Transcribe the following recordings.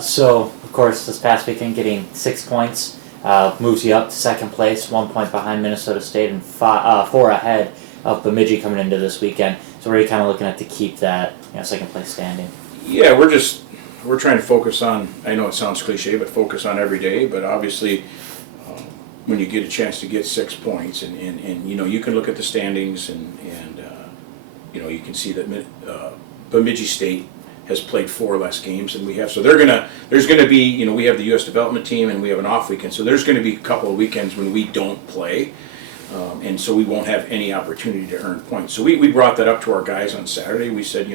So, of course, this past weekend, getting 6 points moves you up to second place, 1 point behind Minnesota State, and 4 ahead of Bemidji coming into this weekend. So, we're kind of looking at to keep that second place standing. Yeah, we're trying to focus on. I know it sounds cliche, but focus on every day. But obviously, when you get a chance to get 6 points, and you can look at the standings, and you can see that Bemidji State has played 4 less games than we have. So there's gonna be, we have the U.S. development team and we have an off weekend. So there's gonna be a couple of weekends when we don't play. And so we won't have any opportunity to earn points. So we brought that up to our guys on Saturday. We said,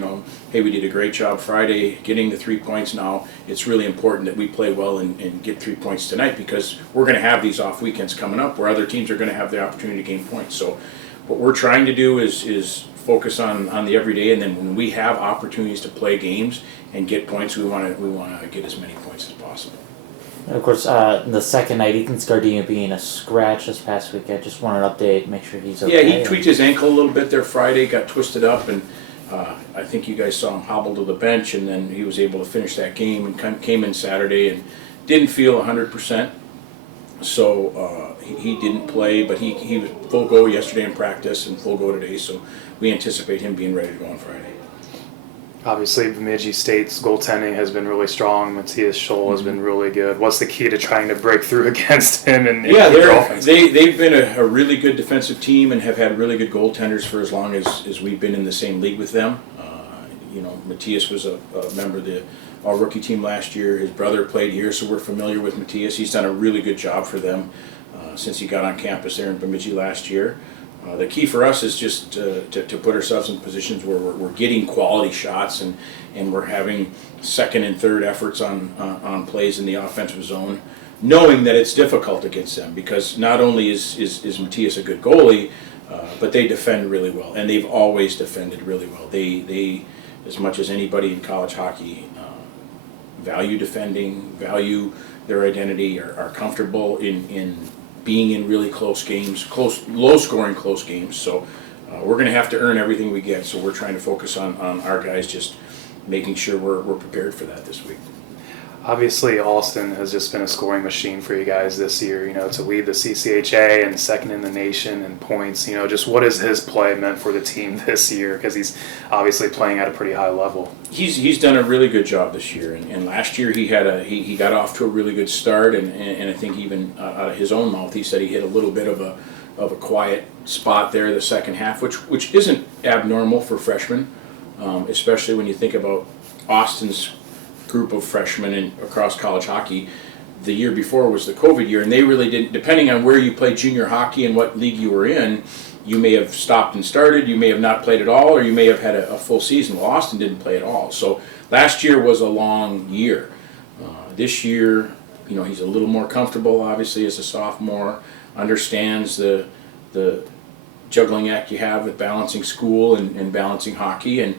hey, we did a great job Friday getting the 3 points. Now it's really important that we play well and get 3 points tonight, because we're gonna have these off weekends coming up where other teams are gonna have the opportunity to gain points. So what we're trying to do is focus on the everyday, and then when we have opportunities to play games and get points, we want to get as many points as possible. And of course, the second night, Ethan Scardina being a scratch this past week. I just wanted to update, make sure he's okay. Yeah, he tweaked his ankle a little bit there Friday, got twisted up, and I think you guys saw him hobble to the bench, and then he was able to finish that game and came in Saturday and didn't feel 100%. So he didn't play, but he was full go yesterday in practice and full go today. So we anticipate him being ready to go on Friday. Obviously, Bemidji State's goaltending has been really strong. Matthias Scholl has been really good. What's the key to trying to break through against him and keep their offense? They've been a really good defensive team and have had really good goaltenders for as long as we've been in the same league with them. Matthias was a member of the all-rookie team last year. His brother played here, so we're familiar with Matthias. He's done a really good job for them since he got on campus there in Bemidji last year. The key for us is just to put ourselves in positions where we're getting quality shots and we're having second and third efforts on plays in the offensive zone, knowing that it's difficult against them, because not only is Matthias a good goalie, but they defend really well, and they've always defended really well. They as much as anybody in college hockey, value defending, value their identity, are comfortable in being in really close games, low-scoring close games. So we're going to have to earn everything we get. So we're trying to focus on our guys just making sure we're prepared for that this week. Obviously, Alston has just been a scoring machine for you guys this year, to lead the CCHA and second in the nation in points. Just what has his play meant for the team this year? Because he's obviously playing at a pretty high level. He's done a really good job this year, and last year he got off to a really good start, and I think even out of his own mouth he said he hit a little bit of a quiet spot there the second half, which isn't abnormal for freshmen, especially when you think about Austin's group of freshmen across college hockey. The year before was the COVID year, and they really didn't, depending on where you played junior hockey and what league you were in, you may have stopped and started, you may have not played at all, or you may have had a full season. Well, Austin didn't play at all. So last year was a long year. This year, he's a little more comfortable, obviously, as a sophomore, understands the juggling act you have with balancing school and balancing hockey, and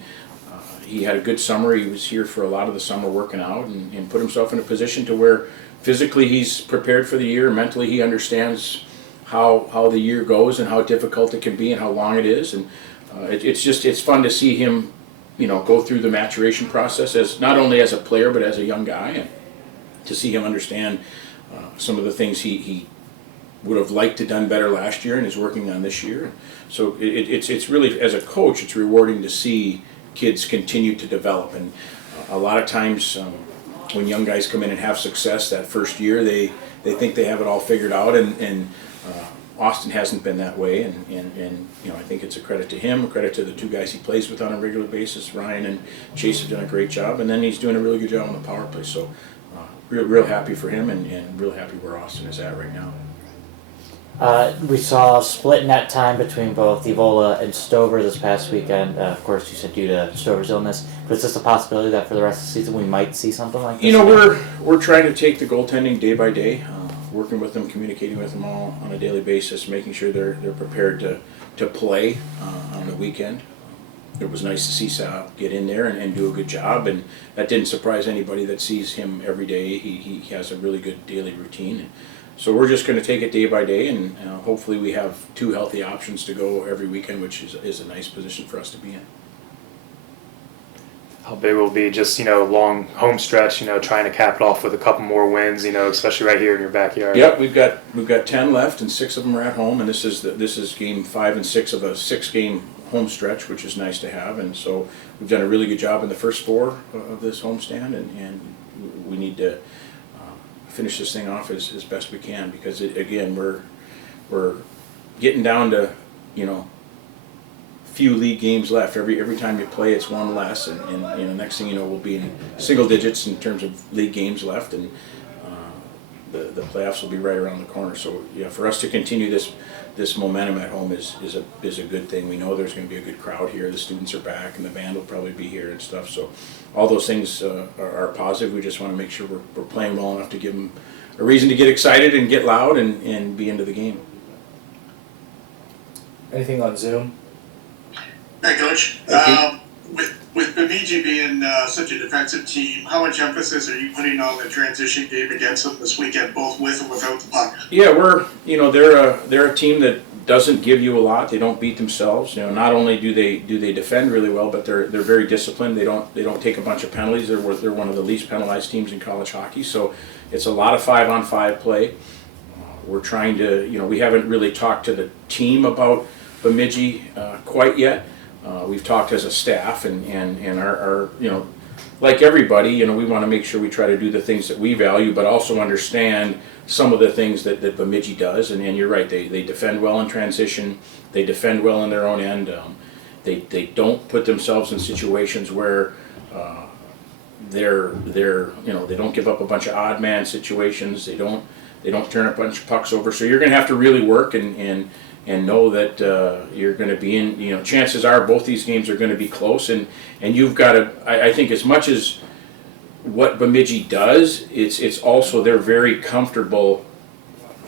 he had a good summer. He was here for a lot of the summer working out and put himself in a position to where physically he's prepared for the year. Mentally he understands how the year goes and how difficult it can be and how long it is. And it's fun to see him, go through the maturation process as not only as a player but as a young guy, and to see him understand some of the things he would have liked to done better last year and is working on this year. So it's really, as a coach, it's rewarding to see kids continue to develop. And a lot of times when young guys come in and have success that first year, they think they have it all figured out, and Austin hasn't been that way, and I think it's a credit to him, a credit to the two guys he plays with on a regular basis. Ryan and Chase have done a great job, and then he's doing a really good job on the power play. So real happy for him, and real happy where Austin is at right now. We saw split net time between both Evola and Stover this past weekend. Of course, you said due to Stover's illness, but is this a possibility that for the rest of the season we might see something like this? We're trying to take the goaltending day by day, working with them, communicating with them all on a daily basis, making sure they're prepared to play on the weekend. It was nice to see Sal get in there and do a good job, and that didn't surprise anybody that sees him every day. He has a really good daily routine. So we're just going to take it day by day, and hopefully we have two healthy options to go every weekend, which is a nice position for us to be in. How big will be just, long home stretch, trying to cap it off with a couple more wins, especially right here in your backyard. Yep, we've got 10 left, and 6 of them are at home, and this is game 5 and 6 of a 6-game home stretch, which is nice to have. And so we've done a really good job in the first 4 of this homestand, and we need to finish this thing off as best we can, because again we're getting down to few league games left. Every time you play, it's one less, and next thing you know, we'll be in single digits in terms of league games left, and the playoffs will be right around the corner. So yeah, for us to continue this momentum at home is a good thing. We know there's going to be a good crowd here. The students are back, and the band will probably be here and stuff. So all those things are positive. We just want to make sure we're playing well enough to give them a reason to get excited and get loud and be into the game. Anything on Zoom? Hey, Coach. With Bemidji being such a defensive team, how much emphasis are you putting on the transition game against them this weekend, both with and without the puck? Yeah, they're a team that doesn't give you a lot. They don't beat themselves. Not only do they defend really well, but they're very disciplined. They don't take a bunch of penalties. They're one of the least penalized teams in college hockey. So it's a lot of 5-on-5 play. We're trying to, we haven't really talked to the team about Bemidji quite yet. We've talked as a staff, and our like everybody, we want to make sure we try to do the things that we value, but also understand some of the things that Bemidji does. And you're right, they defend well in transition. They defend well in their own end. They don't put themselves in situations where they don't give up a bunch of odd man situations. They don't turn a bunch of pucks over. So you're going to have to really work and know that you're going to be in, chances are both these games are going to be close, and you've got to, I think as much as what Bemidji does, it's also they're very comfortable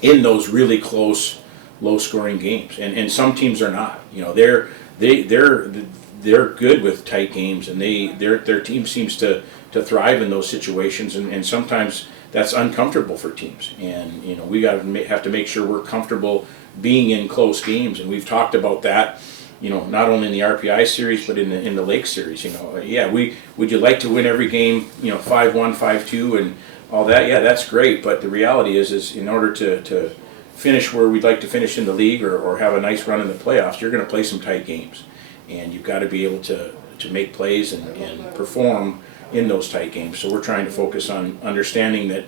in those really close, low-scoring games, and some teams are not. They're good with tight games, and their team seems to thrive in those situations, and sometimes that's uncomfortable for teams, and we have to make sure we're comfortable being in close games, and we've talked about that, not only in the RPI series but in the Lake series. Would you like to win every game, 5-1, 5-2, and all that? Yeah, that's great. But the reality is in order to finish where we'd like to finish in the league or have a nice run in the playoffs, you're going to play some tight games, and you've got to be able to make plays and perform in those tight games. So we're trying to focus on understanding that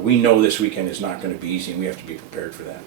we know this weekend is not going to be easy, and we have to be prepared for that.